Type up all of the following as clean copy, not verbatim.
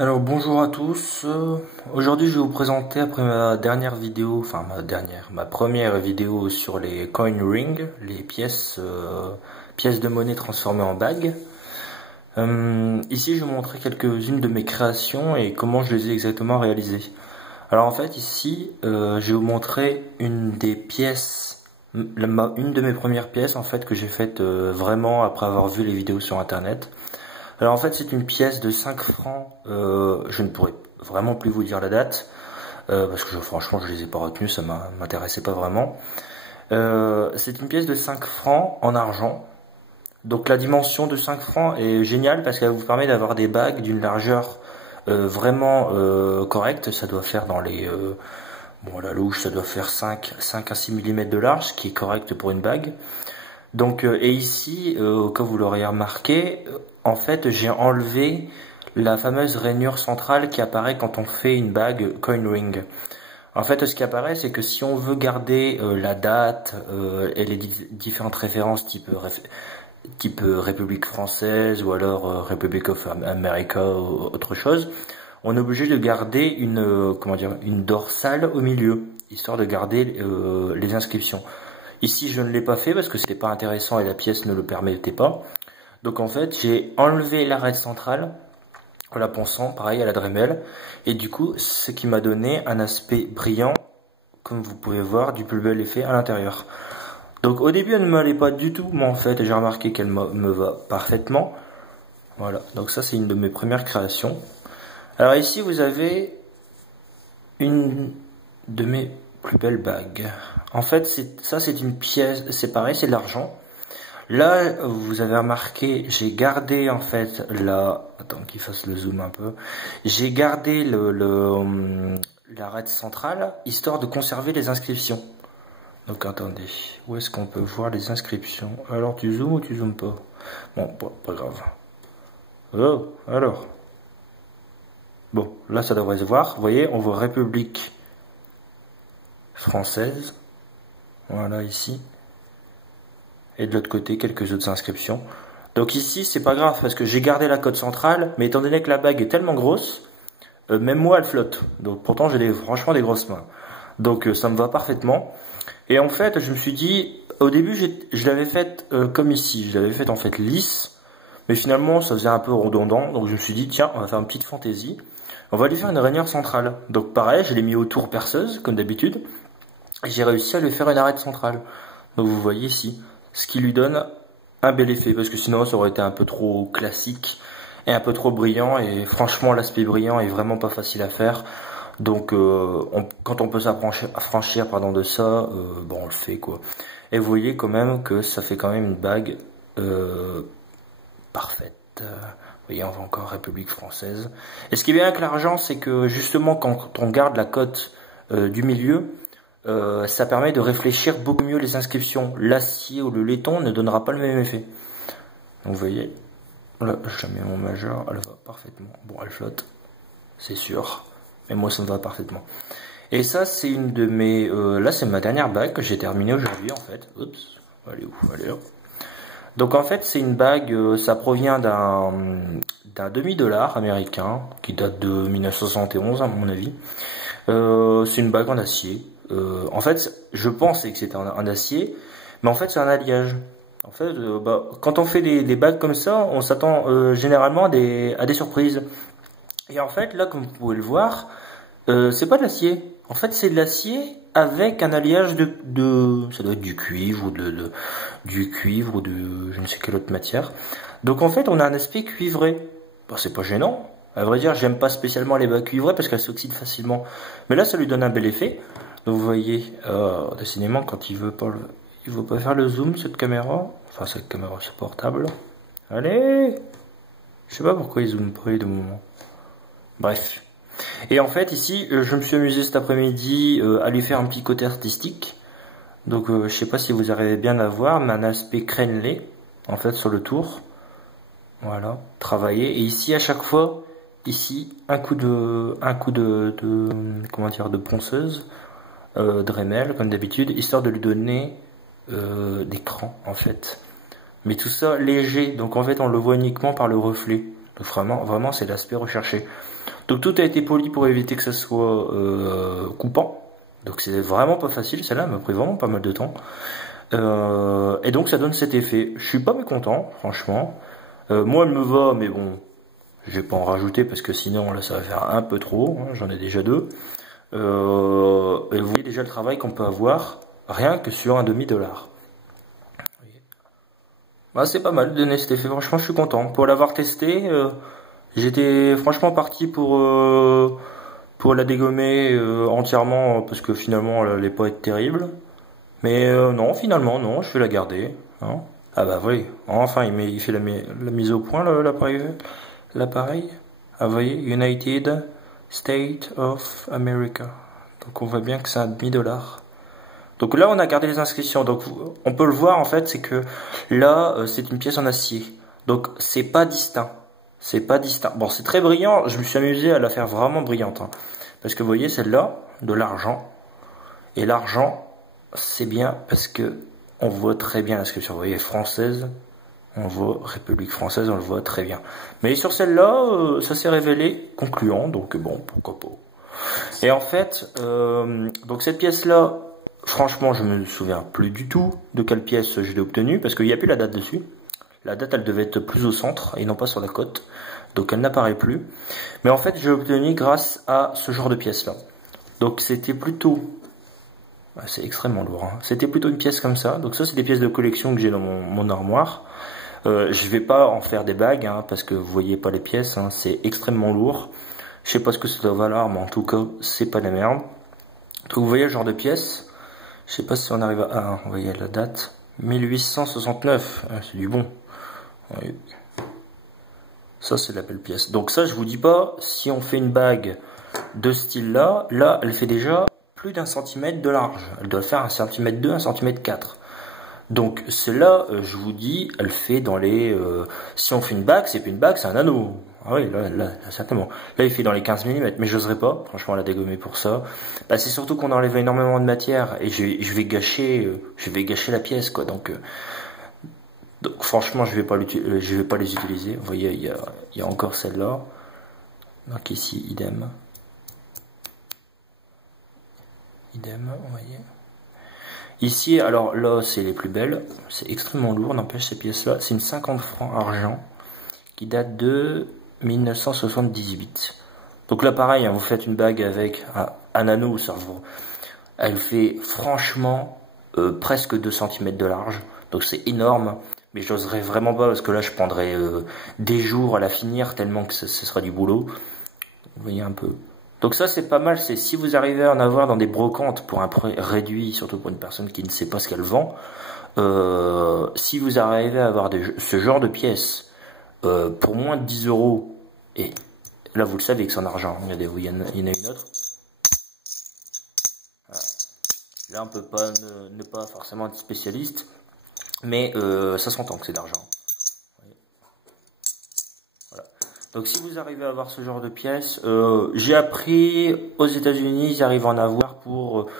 Alors bonjour à tous. Aujourd'hui je vais vous présenter après ma dernière vidéo, ma première vidéo sur les coin ring, les pièces de monnaie transformées en bagues. Ici je vais vous montrer quelques-unes de mes créations et comment je les ai exactement réalisées. Alors en fait ici je vais vous montrer une des pièces, une de mes premières pièces en fait que j'ai faites vraiment après avoir vu les vidéos sur internet. Alors en fait c'est une pièce de 5 francs, je ne pourrais vraiment plus vous dire la date, parce que franchement je les ai pas retenus, ça m'intéressait pas vraiment. C'est une pièce de 5 francs en argent, donc la dimension de 5 francs est géniale parce qu'elle vous permet d'avoir des bagues d'une largeur vraiment correcte, ça doit faire dans les... bon la louche ça doit faire 5 à 6 mm de large, ce qui est correct pour une bague. Donc, et ici, au cas où vous l'aurez remarqué, en fait, j'ai enlevé la fameuse rainure centrale qui apparaît quand on fait une bague coin ring. En fait, ce qui apparaît, c'est que si on veut garder la date et les différentes références type République française ou alors Republic of America ou autre chose, on est obligé de garder une dorsale au milieu, histoire de garder les inscriptions. Ici, je ne l'ai pas fait parce que c'était pas intéressant et la pièce ne le permettait pas. Donc en fait, j'ai enlevé l'arête centrale en la ponçant, pareil à la Dremel. Et du coup, ce qui m'a donné un aspect brillant, comme vous pouvez voir, du plus bel effet à l'intérieur. Donc au début, elle ne m'allait pas du tout, mais en fait, j'ai remarqué qu'elle me va parfaitement. Voilà, donc ça c'est une de mes premières créations. Alors ici, vous avez une de mes plus belle bague. En fait, c'est une pièce, c'est pareil, c'est de l'argent. Là, vous avez remarqué, j'ai gardé en fait attends qu'il fasse le zoom un peu. J'ai gardé l'arête centrale, histoire de conserver les inscriptions. Donc attendez, où est-ce qu'on peut voir les inscriptions? Alors tu zoomes ou tu zoomes pas? Bon, pas grave. Oh, alors. Bon, là ça devrait se voir. Vous voyez, on voit République française, voilà ici, et de l'autre côté quelques autres inscriptions. Donc ici c'est pas grave parce que j'ai gardé la cote centrale, mais étant donné que la bague est tellement grosse, même moi elle flotte. Donc pourtant j'ai franchement des grosses mains, donc ça me va parfaitement. Et en fait je me suis dit, au début je l'avais faite comme ici, je l'avais faite en fait lisse, mais finalement ça faisait un peu redondant, donc je me suis dit tiens on va faire une petite fantaisie, on va lui faire une rainure centrale. Donc pareil, je l'ai mis autour perceuse comme d'habitude. J'ai réussi à lui faire une arête centrale. Donc vous voyez ici, ce qui lui donne un bel effet, parce que sinon ça aurait été un peu trop classique et un peu trop brillant, et franchement l'aspect brillant est vraiment pas facile à faire. Donc quand on peut s'affranchir de ça, bon on le fait quoi. Et vous voyez quand même que ça fait quand même une bague parfaite. Vous voyez, on voit encore République française. Et ce qui est bien avec l'argent, c'est que justement quand on garde la cote du milieu, ça permet de réfléchir beaucoup mieux les inscriptions. L'acier ou le laiton ne donnera pas le même effet. Donc vous voyez, là je mets mon majeur, elle va parfaitement. Bon, elle flotte, c'est sûr, mais moi ça me va parfaitement. Et ça c'est une de mes... là c'est ma dernière bague que j'ai terminée aujourd'hui en fait. Oups, elle est où? Elle est là. Donc en fait c'est une bague, ça provient d'un demi-dollar américain qui date de 1971 à mon avis. C'est une bague en acier. En fait, je pensais que c'était en acier, mais en fait, c'est un alliage. En fait, quand on fait des bagues comme ça, on s'attend généralement à des surprises. Et en fait, là, comme vous pouvez le voir, c'est pas de l'acier. En fait, c'est de l'acier avec un alliage ça doit être du cuivre ou du cuivre ou de je ne sais quelle autre matière. Donc en fait, on a un aspect cuivré. Bon, c'est pas gênant. À vrai dire, j'aime pas spécialement les bagues cuivrées parce qu'elles s'oxydent facilement. Mais là, ça lui donne un bel effet. Donc vous voyez, décidément, quand il veut pas faire le zoom, cette caméra. Enfin, cette caméra, c'est portable. Allez! Je sais pas pourquoi il zoome pas de moment. Bref. Et en fait, ici, je me suis amusé cet après-midi à lui faire un petit côté artistique. Donc, je sais pas si vous arrivez bien à voir, mais un aspect crénelé, en fait, sur le tour. Voilà, travailler. Et ici, à chaque fois, ici, un coup de comment dire, de ponceuse, Dremel, comme d'habitude, histoire de lui donner des crans, en fait. Mais tout ça léger, donc en fait, on le voit uniquement par le reflet. Donc vraiment c'est l'aspect recherché. Donc tout a été poli pour éviter que ça soit coupant. Donc c'est vraiment pas facile, celle-là m'a pris vraiment pas mal de temps. Et donc ça donne cet effet. Je suis pas mécontent, franchement. Moi elle me va, mais bon, je vais pas en rajouter parce que sinon là ça va faire un peu trop, hein, j'en ai déjà deux. Et vous voyez déjà le travail qu'on peut avoir rien que sur un demi-dollar. Bah, c'est pas mal de donner cet effet, franchement je suis content. Pour l'avoir testé, j'étais franchement parti pour la dégommer entièrement parce que finalement elle allait pas être terrible. Mais non, finalement non, je vais la garder. Hein. Ah bah oui, enfin il fait la mise au point l'appareil. Ah vous voyez, United States of America. Donc on voit bien que c'est un demi-dollar. Donc là on a gardé les inscriptions. Donc on peut le voir en fait, c'est que là c'est une pièce en acier. Donc c'est pas distinct. C'est pas distinct. Bon c'est très brillant, je me suis amusé à la faire vraiment brillante. Hein. Parce que vous voyez celle-là, de l'argent. Et l'argent, c'est bien parce que on voit très bien l'inscription. Vous voyez française, on voit République française, on le voit très bien. Mais sur celle-là, ça s'est révélé concluant, donc bon, pourquoi pas. Et en fait, donc cette pièce-là, franchement, je me souviens plus du tout de quelle pièce je l'ai obtenue, parce qu'il n'y a plus la date dessus. La date, elle devait être plus au centre, et non pas sur la côte. Donc elle n'apparaît plus. Mais en fait, je l'ai obtenue grâce à ce genre de pièce-là. Donc c'était plutôt... C'est extrêmement lourd. Hein. C'était plutôt une pièce comme ça. Donc ça, c'est des pièces de collection que j'ai dans mon armoire. Je vais pas en faire des bagues, hein, parce que vous voyez pas les pièces. Hein, c'est extrêmement lourd. Je sais pas ce que ça doit valoir, mais en tout cas, c'est pas de la merde. Donc vous voyez le genre de pièce. Je sais pas si on arrive à... Ah, vous voyez la date. 1869. Ah, c'est du bon. Oui. Ça, c'est la belle pièce. Donc ça, je vous dis pas, si on fait une bague de ce style-là, là, elle fait déjà plus d'un centimètre de large. Elle doit faire 1 cm 2, 1 cm 4. Donc celle-là, je vous dis, elle fait dans les... si on fait une bague, c'est plus une bague, c'est un anneau. Ah oui, là, certainement. Là, il fait dans les 15 mm, mais j'oserais pas, franchement, la dégommer pour ça. Bah, c'est surtout qu'on enlève énormément de matière et je vais gâcher la pièce, quoi. Donc franchement, je vais pas les utiliser. Vous voyez, il y a encore celle-là. Donc ici, idem. Idem, vous voyez. Ici, alors là, c'est les plus belles. C'est extrêmement lourd, n'empêche, ces pièces-là. C'est une 50 francs argent qui date de 1978. Donc là, pareil, hein, vous faites une bague avec un anneau, elle fait franchement presque 2 cm de large. Donc c'est énorme. Mais j'oserais vraiment pas parce que là, je prendrais des jours à la finir tellement que ce sera du boulot. Vous voyez un peu. Donc ça c'est pas mal, c'est si vous arrivez à en avoir dans des brocantes pour un prix réduit, surtout pour une personne qui ne sait pas ce qu'elle vend, si vous arrivez à avoir ce genre de pièces pour moins de 10 €, et là vous le savez que c'est en argent, regardez, il y en a une autre. Voilà. Là on peut pas ne pas forcément être spécialiste, mais ça s'entend que c'est d'argent. Donc si vous arrivez à avoir ce genre de pièces, j'ai appris aux États-Unis, ils arrivent à en avoir pour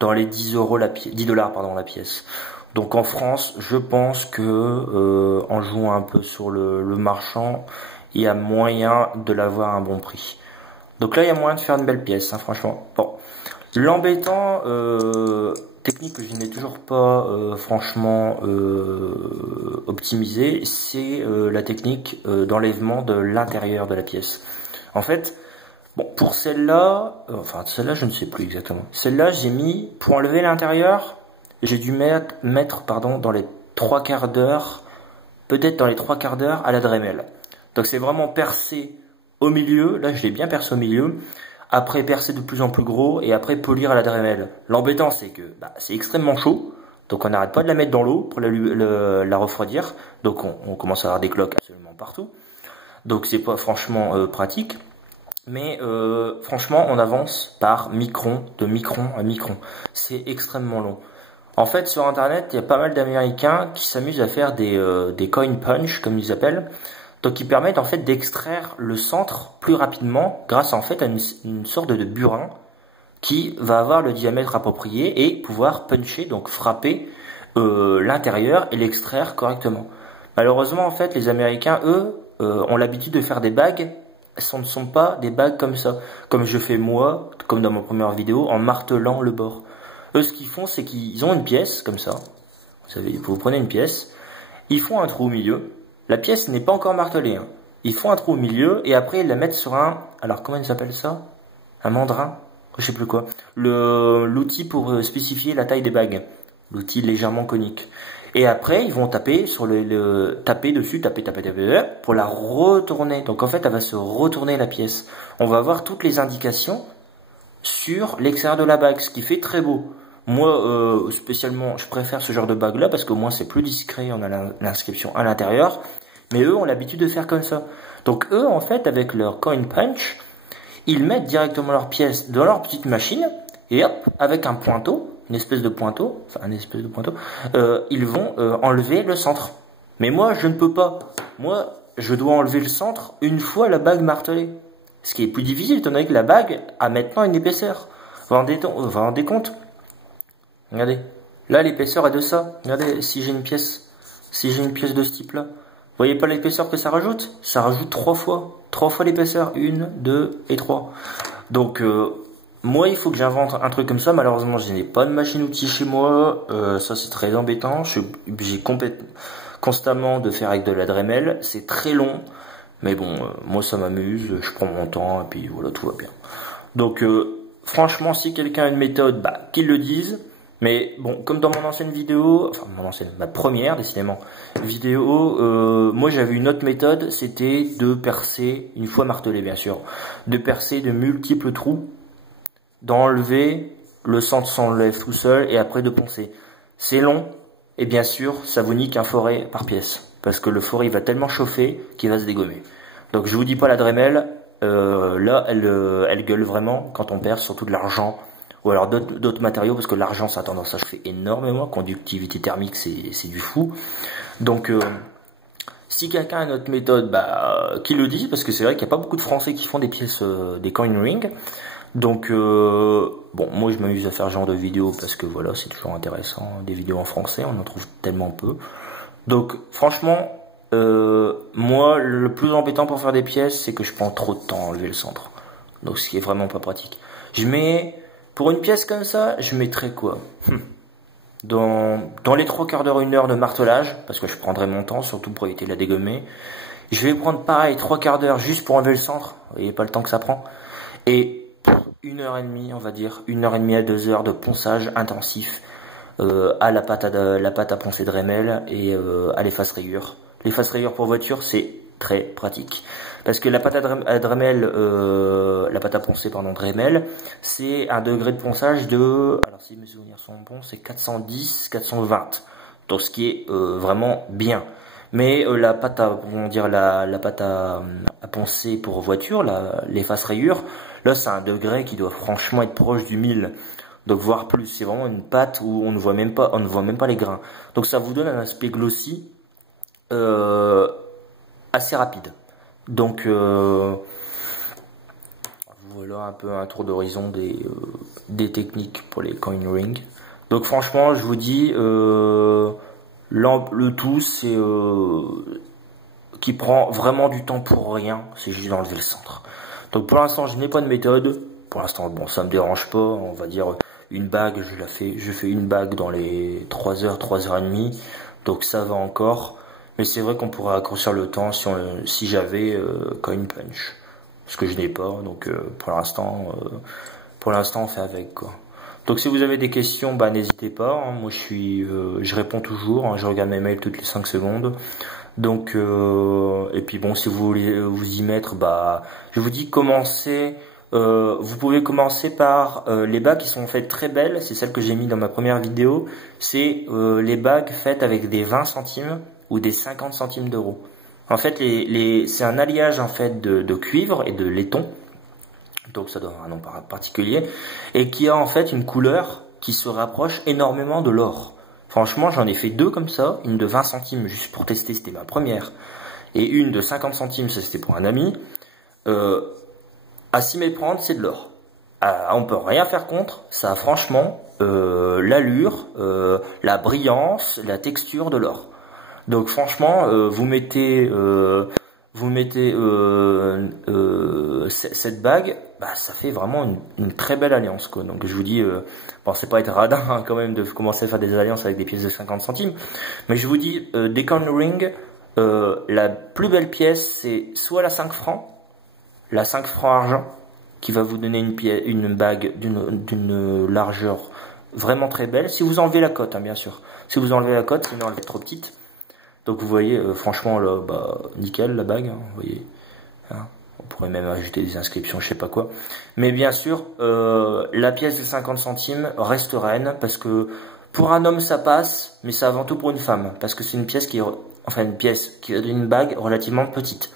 dans les 10 €, 10 $ pardon la pièce. Donc en France, je pense que en jouant un peu sur le marchand, il y a moyen de l'avoir à un bon prix. Donc là, il y a moyen de faire une belle pièce, hein, franchement. Bon, l'embêtant technique que je n'ai toujours pas franchement optimisé, c'est la technique d'enlèvement de l'intérieur de la pièce. En fait, bon, pour celle-là, enfin celle-là je ne sais plus exactement. Celle-là j'ai mis, pour enlever l'intérieur, j'ai dû mettre pardon, dans les 3/4 d'heure, peut-être dans les 3/4 d'heure à la Dremel. Donc c'est vraiment percé au milieu, là je l'ai bien percé au milieu. Après percer de plus en plus gros et après polir à la Dremel. L'embêtant c'est que c'est extrêmement chaud, donc on n'arrête pas de la mettre dans l'eau pour la refroidir, donc on commence à avoir des cloques absolument partout, donc c'est pas franchement pratique, mais franchement on avance par micron, de micron à micron, c'est extrêmement long. En fait sur internet il y a pas mal d'Américains qui s'amusent à faire des coin punch comme ils appellent. Donc ils permettent en fait d'extraire le centre plus rapidement grâce en fait à une sorte de burin qui va avoir le diamètre approprié et pouvoir puncher, donc frapper l'intérieur et l'extraire correctement. Malheureusement en fait les Américains eux ont l'habitude de faire des bagues. Ce ne sont pas des bagues comme ça, comme je fais moi, comme dans ma première vidéo, en martelant le bord. Eux, ce qu'ils font, c'est qu'ils ont une pièce, comme ça. Vous savez, vous prenez une pièce, ils font un trou au milieu. La pièce n'est pas encore martelée, hein. Ils font un trou au milieu, et après, ils la mettent sur un... Alors, comment ils appellent ça? Un mandrin? Je sais plus quoi. L'outil pour spécifier la taille des bagues. L'outil légèrement conique. Et après, ils vont taper sur taper dessus, taper, pour la retourner. Donc, en fait, elle va se retourner la pièce. On va avoir toutes les indications sur l'extérieur de la bague, ce qui fait très beau. Moi, spécialement, je préfère ce genre de bague-là parce qu'au moins c'est plus discret, on a l'inscription à l'intérieur. Mais eux ont l'habitude de faire comme ça. Donc eux, en fait, avec leur coin punch, ils mettent directement leur pièce dans leur petite machine et hop, avec un pointeau, une espèce de pointeau, ils vont enlever le centre. Mais moi, je ne peux pas. Moi, je dois enlever le centre une fois la bague martelée. Ce qui est plus difficile, étant donné que la bague a maintenant une épaisseur. Vous vous rendez compte? Regardez, là l'épaisseur est de ça. Regardez, si j'ai une pièce de ce type-là, vous voyez pas l'épaisseur que ça rajoute? Ça rajoute 3 fois l'épaisseur, 1, 2 et 3. Donc moi il faut que j'invente un truc comme ça. Malheureusement je n'ai pas de machine-outil chez moi, ça c'est très embêtant. J'ai constamment de faire avec de la Dremel, c'est très long. Mais bon, moi ça m'amuse, je prends mon temps et puis voilà, tout va bien. Donc franchement, si quelqu'un a une méthode, bah qu'il le dise. Mais bon, comme dans mon ancienne vidéo, enfin ma première décidément vidéo, moi j'avais une autre méthode, c'était de percer, une fois martelé bien sûr, de percer de multiples trous, d'enlever, le centre s'enlève tout seul et après de poncer. C'est long et bien sûr ça vous nique un forêt par pièce, parce que le forêt il va tellement chauffer qu'il va se dégommer. Donc je vous dis pas la Dremel, là elle gueule vraiment quand on perce, surtout de l'argent. Ou alors d'autres matériaux, parce que l'argent ça a tendance à chauffer énormément, conductivité thermique c'est du fou. Donc si quelqu'un a une autre méthode, bah qu'il le dise, parce que c'est vrai qu'il n'y a pas beaucoup de Français qui font des pièces, des coin ring. Donc bon, moi je m'amuse à faire ce genre de vidéos parce que voilà, c'est toujours intéressant, des vidéos en français, on en trouve tellement peu. Donc franchement, moi le plus embêtant pour faire des pièces, c'est que je prends trop de temps à enlever le centre. Donc ce qui est vraiment pas pratique. Pour une pièce comme ça, je mettrais quoi? Dans les 3/4 d'heure, 1 heure de martelage, parce que je prendrai mon temps, surtout pour éviter de la dégommer. Je vais prendre pareil, 3/4 d'heure juste pour enlever le centre. Vous voyez pas le temps que ça prend. Et 1h30, on va dire, 1h30 à 2 heures de ponçage intensif à la pâte à poncer Dremel et à l'efface rayure. L'efface rayure pour voiture, c'est très pratique. Parce que la pâte à Dremel, la pâte à poncer, pardon, Dremel, c'est un degré de ponçage de, alors si mes souvenirs sont bons, c'est 410, 420. Donc ce qui est vraiment bien. Mais la pâte à, comment dire, la pâte à poncer pour voiture, l'efface rayure, là c'est un degré qui doit franchement être proche du 1000. Donc voire plus, c'est vraiment une pâte où on ne voit même pas les grains. Donc ça vous donne un aspect glossy assez rapide. Donc voilà un peu un tour d'horizon des techniques pour les coin ring. Donc franchement je vous dis le tout c'est qui prend vraiment du temps pour rien, c'est juste d'enlever le centre. Donc pour l'instant je n'ai pas de méthode. Pour l'instant bon ça me dérange pas, on va dire une bague je fais une bague dans les 3 heures, 3h30, donc ça va encore. Mais c'est vrai qu'on pourrait raccourcir le temps si j'avais coin punch. Ce que je n'ai pas, donc pour l'instant on fait avec quoi. Donc si vous avez des questions, bah n'hésitez pas, hein. Moi je réponds toujours, hein. Je regarde mes mails toutes les 5 secondes. Donc et puis bon, si vous voulez vous y mettre, bah je vous dis commencez. Vous pouvez commencer par les bagues qui sont faites très belles, c'est celle que j'ai mis dans ma première vidéo. C'est les bagues faites avec des 20 centimes ou des 50 centimes d'euros. En fait, c'est un alliage en fait de cuivre et de laiton, donc ça donne un nom particulier, et qui a en fait une couleur qui se rapproche énormément de l'or. Franchement, j'en ai fait 2 comme ça, une de 20 centimes juste pour tester, c'était ma première, et une de 50 centimes, ça c'était pour un ami. À s'y méprendre, c'est de l'or. On peut rien faire contre, ça a franchement l'allure, la brillance, la texture de l'or. Donc franchement, vous mettez vous mettez cette bague, bah, ça fait vraiment une très belle alliance, quoi. Donc je vous dis, pensez pas être radin hein, quand même de commencer à faire des alliances avec des pièces de 50 centimes, mais je vous dis, des coin ring, la plus belle pièce c'est soit la 5 francs, la 5 francs argent, qui va vous donner une bague d'une largeur vraiment très belle, si vous enlevez la cote, hein, bien sûr. Si vous enlevez la cote, sinon elle est trop petite. Donc vous voyez, franchement, là, bah, nickel la bague, hein, vous voyez. Hein, on pourrait même ajouter des inscriptions, je sais pas quoi. Mais bien sûr, la pièce de 50 centimes reste reine, parce que pour un homme ça passe, mais c'est avant tout pour une femme. Parce que c'est une pièce qui est, enfin une pièce qui a une bague relativement petite.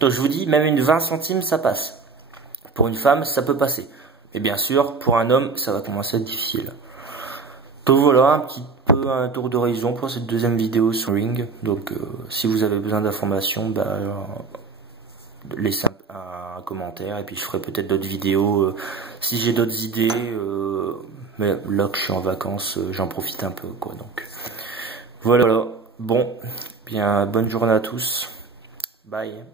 Donc je vous dis, même une 20 centimes ça passe. Pour une femme, ça peut passer. Mais bien sûr, pour un homme, ça va commencer à être difficile. Donc voilà, un petit peu un tour d'horizon pour cette deuxième vidéo sur Ring. Donc si vous avez besoin d'informations, bah, laissez un commentaire et puis je ferai peut-être d'autres vidéos si j'ai d'autres idées. Mais là que je suis en vacances, j'en profite un peu, quoi. Donc voilà. Bon, bien bonne journée à tous. Bye.